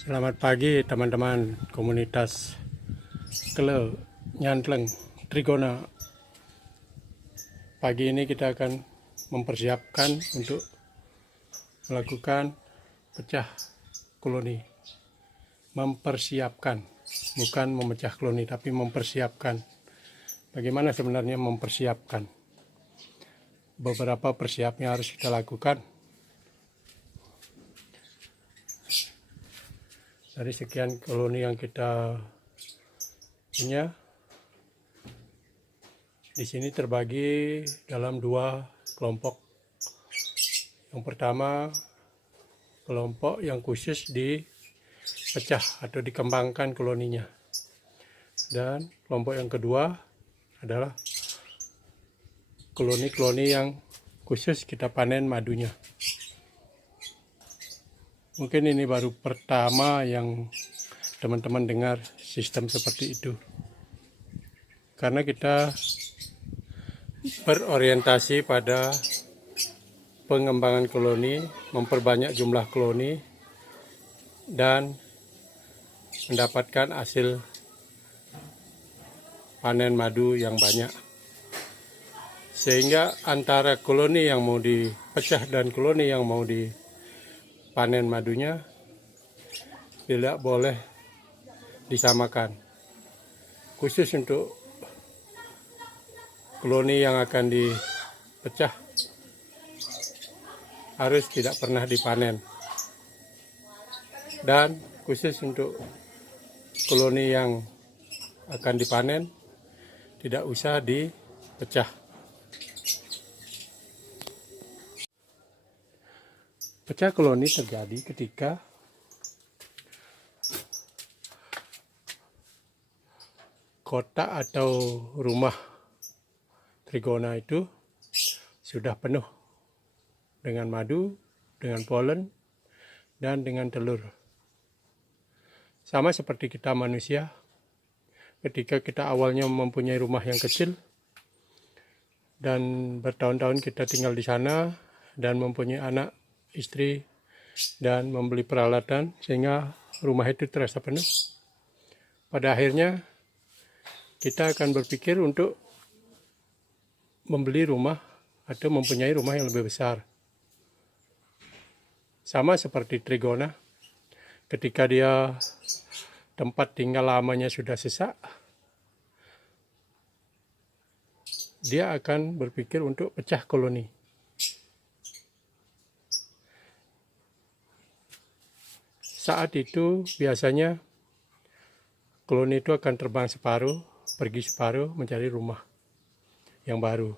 Selamat pagi teman-teman komunitas Kele Nyantleng Trigona. Pagi ini kita akan mempersiapkan untuk melakukan pecah koloni. Mempersiapkan, bukan memecah koloni, tapi mempersiapkan. Bagaimana sebenarnya mempersiapkan? Beberapa persiapnya harus kita lakukan. Dari sekian koloni yang kita punya, di sini terbagi dalam dua kelompok. Yang pertama, kelompok yang khusus dipecah atau dikembangkan koloninya. Dan kelompok yang kedua adalah koloni-koloni yang khusus kita panen madunya. Mungkin ini baru pertama yang teman-teman dengar sistem seperti itu. Karena kita berorientasi pada pengembangan koloni, memperbanyak jumlah koloni, dan mendapatkan hasil panen madu yang banyak. Sehingga antara koloni yang mau dipecah dan koloni yang mau dipanen madunya tidak boleh disamakan. Khusus untuk koloni yang akan dipecah harus tidak pernah dipanen. Dan khusus untuk koloni yang akan dipanen tidak usah dipecah. Pecah koloni terjadi ketika kotak atau rumah trigona itu sudah penuh dengan madu, dengan polen, dan dengan telur. Sama seperti kita manusia, ketika kita awalnya mempunyai rumah yang kecil dan bertahun-tahun kita tinggal di sana dan mempunyai anak, istri, dan membeli peralatan sehingga rumah itu terasa penuh. Pada akhirnya kita akan berpikir untuk membeli rumah atau mempunyai rumah yang lebih besar. Sama seperti trigona, ketika dia tempat tinggal lamanya sudah sesak, dia akan berpikir untuk pecah koloni. Saat itu biasanya koloni itu akan terbang separuh, pergi separuh mencari rumah yang baru.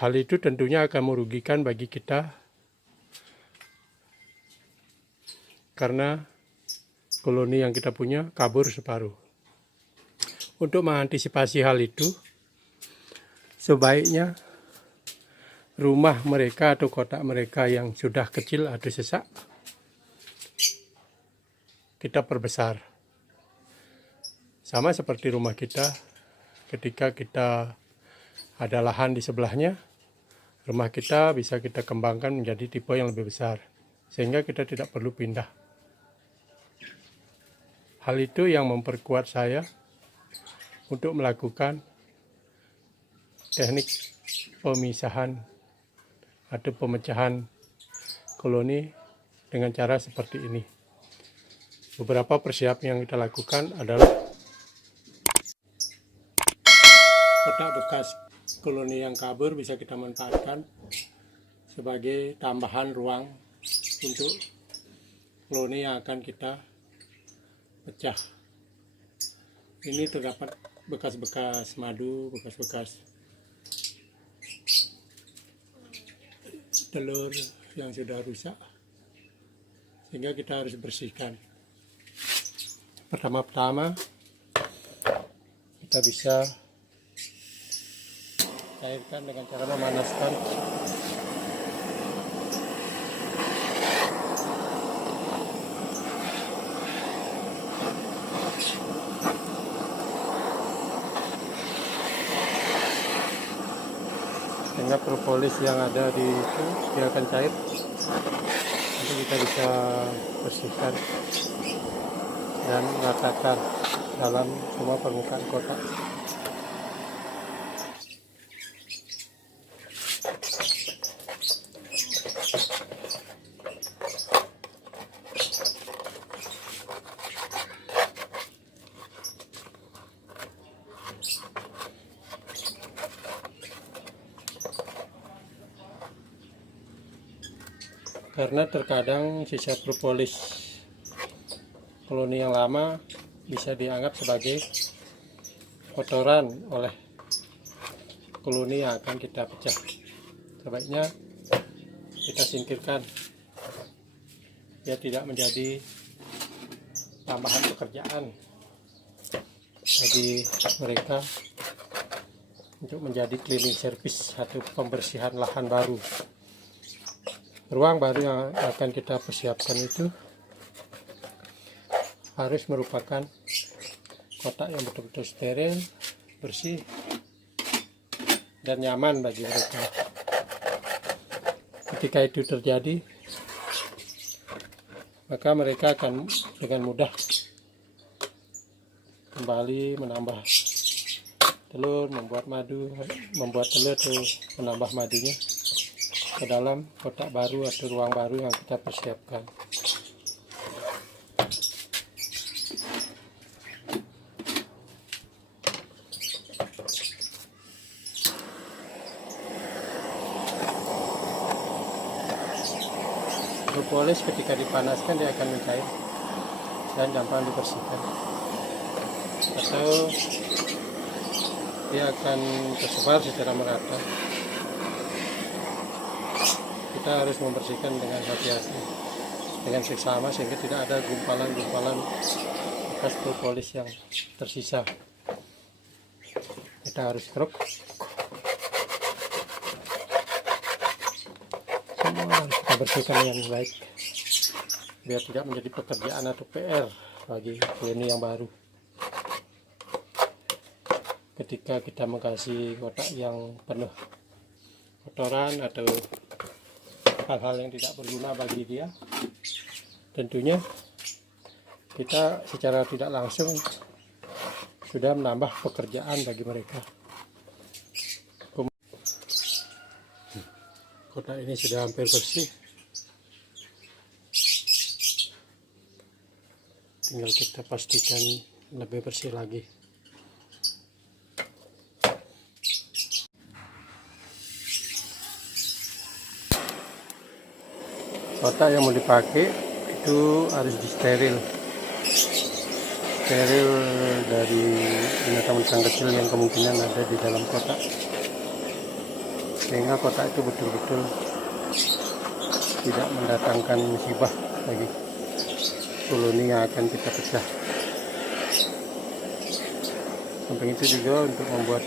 Hal itu tentunya akan merugikan bagi kita karena koloni yang kita punya kabur separuh. Untuk mengantisipasi hal itu, sebaiknya rumah mereka atau kotak mereka yang sudah kecil atau sesak kita perbesar. Sama seperti rumah kita, ketika kita ada lahan di sebelahnya, rumah kita bisa kita kembangkan menjadi tipe yang lebih besar, sehingga kita tidak perlu pindah. Hal itu yang memperkuat saya untuk melakukan teknik pemisahan atau pemecahan koloni dengan cara seperti ini. Beberapa persiapan yang kita lakukan adalah kotak bekas koloni yang kabur bisa kita manfaatkan sebagai tambahan ruang untuk koloni yang akan kita pecah. Ini terdapat bekas-bekas madu, bekas-bekas telur yang sudah rusak, sehingga kita harus bersihkan. Pertama-tama kita bisa cairkan dengan cara memanaskan sehingga propolis yang ada di itu dia akan cair. Nanti kita bisa bersihkan dan ratakan dalam semua permukaan kotak. Karena terkadang sisa propolis koloni yang lama bisa dianggap sebagai kotoran oleh koloni yang akan kita pecah. Sebaiknya kita singkirkan biar tidak menjadi tambahan pekerjaan bagi mereka untuk menjadi cleaning service atau pembersihan lahan baru. Ruang baru yang akan kita persiapkan itu harus merupakan kotak yang betul-betul steril, bersih, dan nyaman bagi mereka. Ketika itu terjadi, maka mereka akan dengan mudah kembali menambah telur, membuat telur atau menambah madunya ke dalam kotak baru atau ruang baru yang kita persiapkan. Propolis ketika dipanaskan dia akan mencair dan gampang dibersihkan, atau dia akan tersebar secara merata. Kita harus membersihkan dengan hati-hati, dengan seksama, sehingga tidak ada gumpalan-gumpalan bekas propolis yang tersisa. Kita harus keruk semua, harus kita bersihkan dengan baik biar tidak menjadi pekerjaan atau PR bagi koloni yang baru. Ketika kita mengkasih kotak yang penuh kotoran atau hal-hal yang tidak berguna bagi dia, tentunya kita secara tidak langsung sudah menambah pekerjaan bagi mereka. Kotak ini sudah hampir bersih, tinggal kita pastikan lebih bersih lagi. Kotak yang mau dipakai itu harus disteril, steril dari binatang-binatang kecil yang kemungkinan ada di dalam kotak, sehingga kotak itu betul-betul tidak mendatangkan musibah bagi koloni yang akan kita pecah. Samping itu juga untuk membuat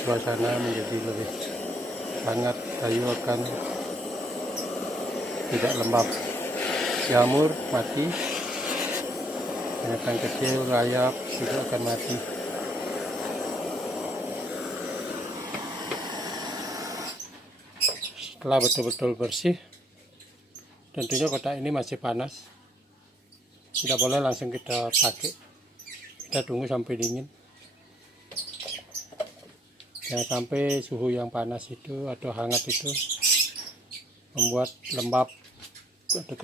suasana menjadi lebih hangat, kayu akan tidak lembab, jamur mati, binatang kecil, rayap juga akan mati. Setelah betul-betul bersih, tentunya kotak ini masih panas, tidak boleh langsung kita pakai, kita tunggu sampai dingin. Jangan sampai suhu yang panas itu atau hangat itu membuat lembab atau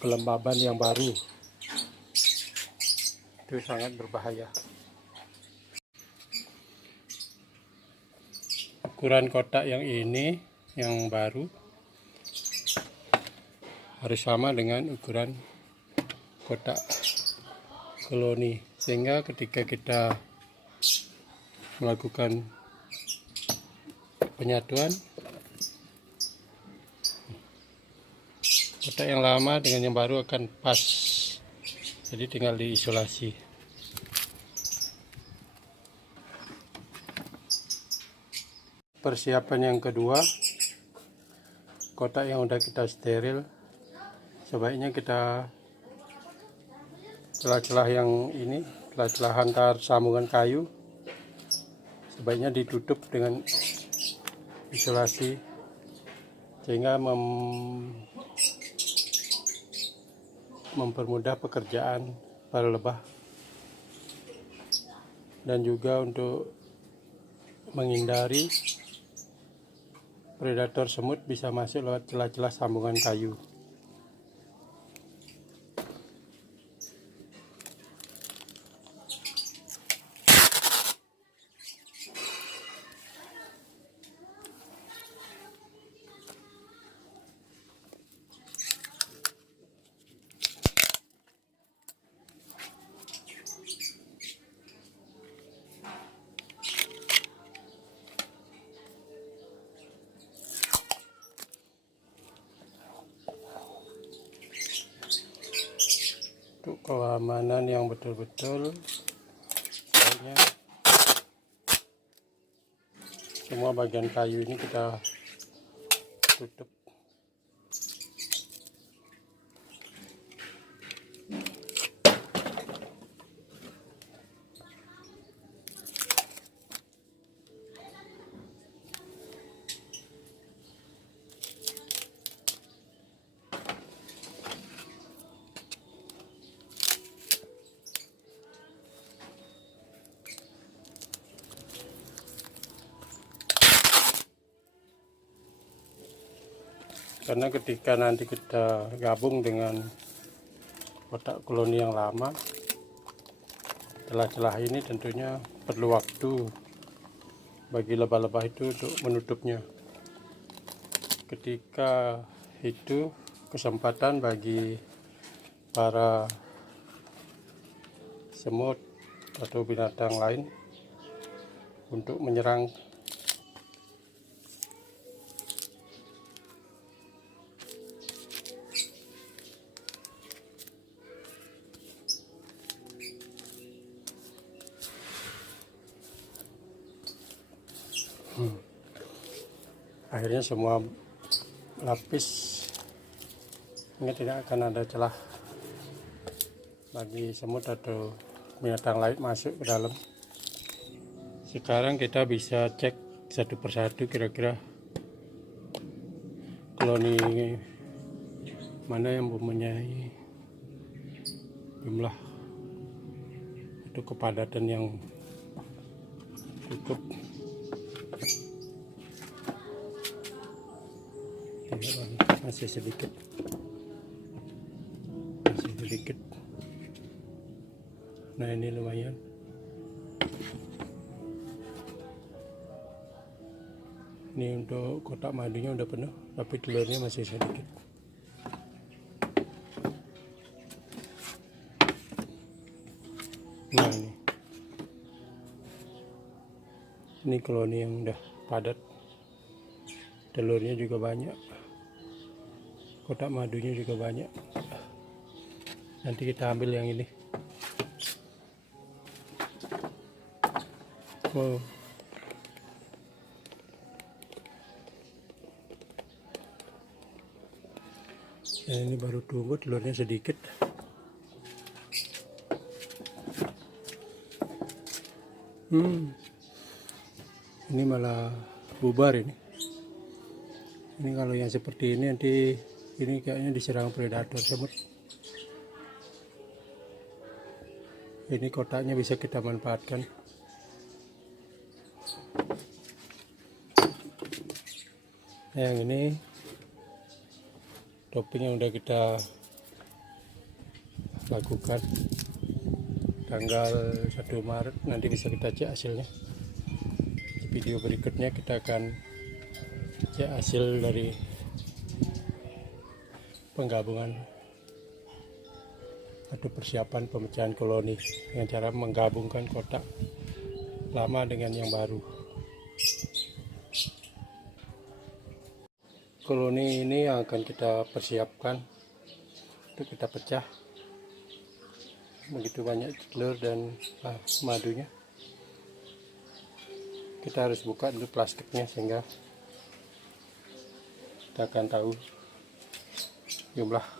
kelembaban yang baru. Itu sangat berbahaya. Ukuran kotak yang ini, yang baru, harus sama dengan ukuran kotak koloni, sehingga ketika kita melakukan penyatuan Kotak yang lama dengan yang baru akan pas, jadi tinggal diisolasi. Persiapan yang kedua, kotak yang udah kita steril, sebaiknya kita celah-celah yang ini, celah-celah antar sambungan kayu, sebaiknya ditutup dengan isolasi sehingga mempermudah pekerjaan para lebah dan juga untuk menghindari predator semut bisa masuk lewat celah-celah sambungan kayu. Untuk keamanan yang betul-betul, sebaiknya semua bagian kayu ini kita tutup. Karena ketika nanti kita gabung dengan kotak koloni yang lama, celah-celah ini tentunya perlu waktu bagi lebah-lebah itu untuk menutupnya. Ketika itu kesempatan bagi para semut atau binatang lain untuk menyerang. Akhirnya semua lapis ini tidak akan ada celah bagi semut atau binatang lain masuk ke dalam. Sekarang kita bisa cek satu persatu kira-kira koloni mana yang mempunyai jumlah atau kepadatan yang cukup. Masih sedikit, nah ini lumayan. Ini untuk kotak madunya udah penuh, tapi telurnya masih sedikit. Nah ini koloni yang udah padat, telurnya juga banyak, kotak madunya juga banyak. Nanti kita ambil yang ini. Wow. Nah, ini baru tumbuh, telurnya sedikit. Ini malah bubar ini. Ini kalau yang seperti ini nanti ini kayaknya diserang predator semut. Ini kotaknya bisa kita manfaatkan. Nah, yang ini topping yang udah kita lakukan tanggal 1 Maret, nanti bisa kita cek hasilnya. Di video berikutnya kita akan cek hasil dari penggabungan atau persiapan pemecahan koloni dengan cara menggabungkan kotak lama dengan yang baru. koloni ini yang akan kita persiapkan untuk kita pecah. Begitu banyak telur dan madunya. Kita harus buka dulu plastiknya sehingga kita akan tahu jumlah.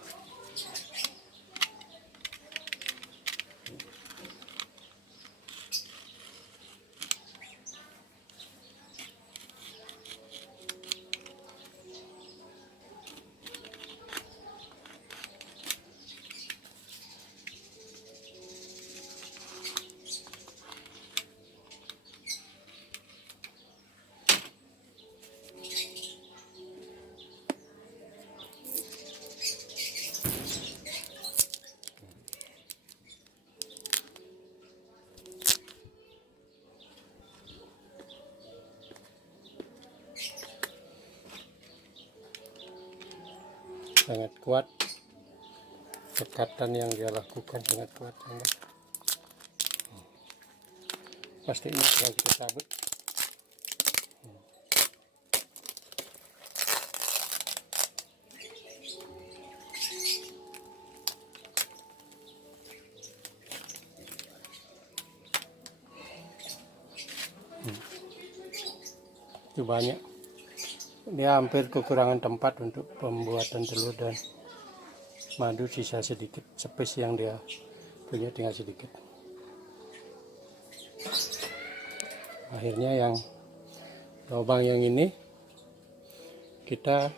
Sangat kuat, dekatan yang dia lakukan sangat kuat, pasti ini sudah kita cabut. Itu banyak, dia hampir kekurangan tempat untuk pembuatan telur dan madu, sisa sedikit, space yang dia punya tinggal sedikit. Akhirnya yang lubang yang ini kita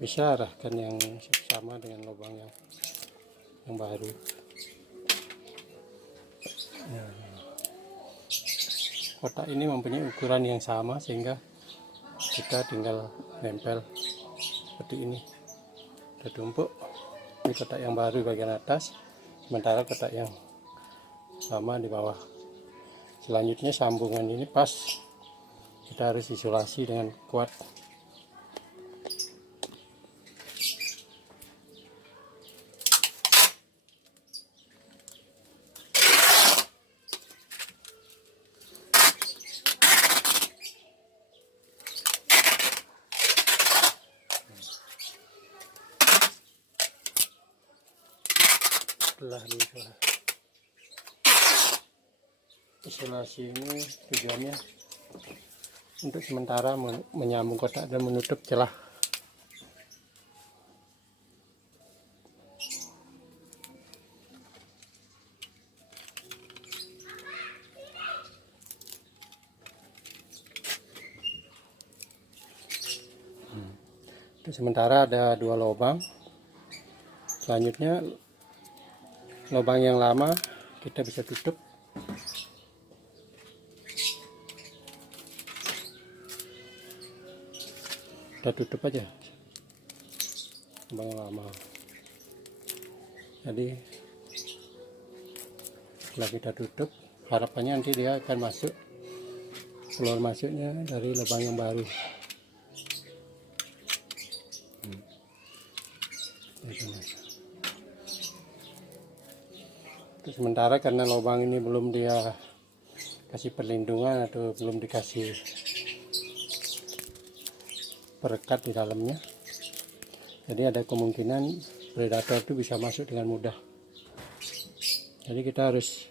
bisa arahkan yang sama dengan lubang yang baru. Kotak ini mempunyai ukuran yang sama sehingga kita tinggal nempel seperti ini. Kita tumpuk. Ini kotak yang baru bagian atas, sementara kotak yang sama di bawah. Selanjutnya sambungan ini pas, kita harus isolasi dengan kuat. Setelah isolasi ini tujuannya untuk sementara menyambung kotak dan menutup celah. Untuk sementara ada 2 lubang. Selanjutnya lubang yang lama kita bisa tutup. Kita tutup aja lubang yang lama. Jadi setelah kita tutup, harapannya nanti dia akan masuk, keluar masuknya dari lubang yang baru. Sementara karena lubang ini belum dia kasih perlindungan atau belum dikasih perekat di dalamnya, jadi ada kemungkinan predator itu bisa masuk dengan mudah. Jadi kita harus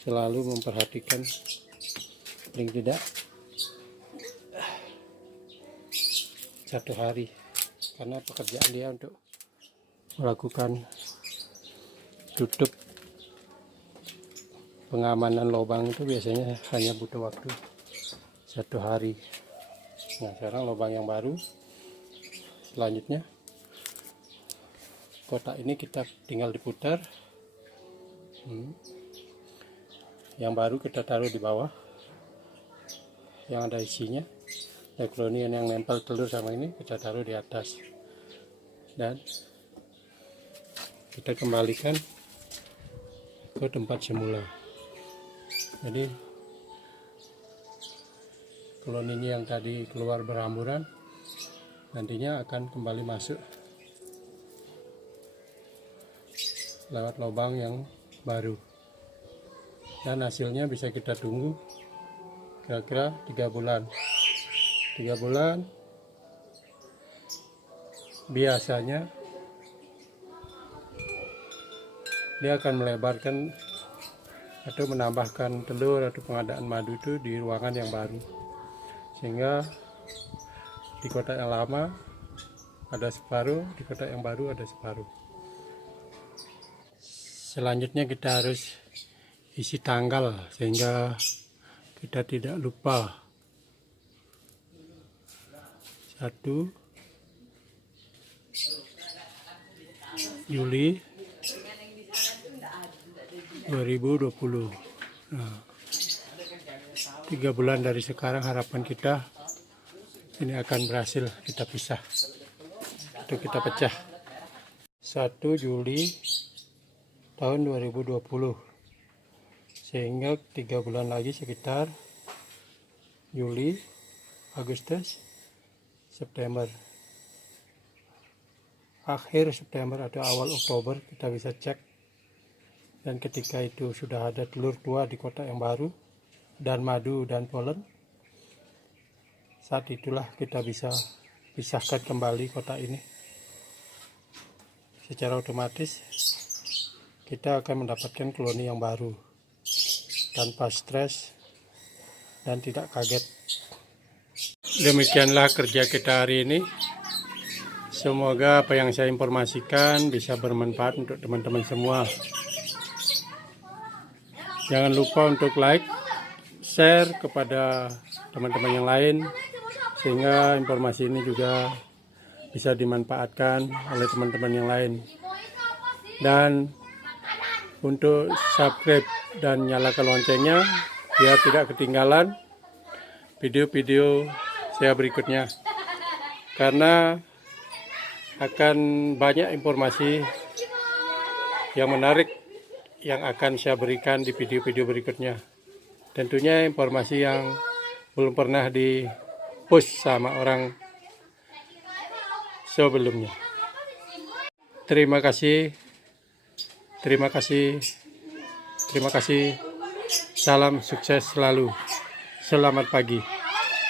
selalu memperhatikan paling tidak 1 hari, karena pekerjaan dia untuk melakukan tutup pengamanan lubang itu biasanya hanya butuh waktu 1 hari. Nah, sekarang lubang yang baru, selanjutnya kotak ini kita tinggal diputar. Yang baru kita taruh di bawah, yang ada isinya. Dan kolonian yang nempel telur sama ini kita taruh di atas, dan kita kembalikan ke tempat semula. Jadi koloninya yang tadi keluar berhamburan nantinya akan kembali masuk lewat lubang yang baru. dan hasilnya bisa kita tunggu kira-kira 3 bulan. 3 bulan biasanya dia akan melebarkan atau menambahkan telur atau pengadaan madu itu di ruangan yang baru, sehingga di kotak yang lama ada separuh, di kotak yang baru ada separuh. Selanjutnya kita harus isi tanggal sehingga kita tidak lupa. 1 Juli 2020. Nah, 3 bulan dari sekarang harapan kita ini akan berhasil kita pisah atau kita pecah. 1 Juli tahun 2020, sehingga 3 bulan lagi sekitar Juli, Agustus, September, akhir September atau awal Oktober kita bisa cek, dan ketika itu sudah ada telur tua di kotak yang baru dan madu dan polen, saat itulah kita bisa pisahkan kembali kotak ini. Secara otomatis kita akan mendapatkan koloni yang baru tanpa stres dan tidak kaget. Demikianlah kerja kita hari ini. Semoga apa yang saya informasikan bisa bermanfaat untuk teman-teman semua. Jangan lupa untuk like, share kepada teman-teman yang lain, sehingga informasi ini juga bisa dimanfaatkan oleh teman-teman yang lain. Dan untuk subscribe dan nyalakan loncengnya biar tidak ketinggalan video-video saya berikutnya, karena akan banyak informasi yang menarik yang akan saya berikan di video-video berikutnya. Tentunya informasi yang belum pernah di post sama orang sebelumnya. Terima kasih. Terima kasih. Terima kasih. Salam sukses selalu. Selamat pagi.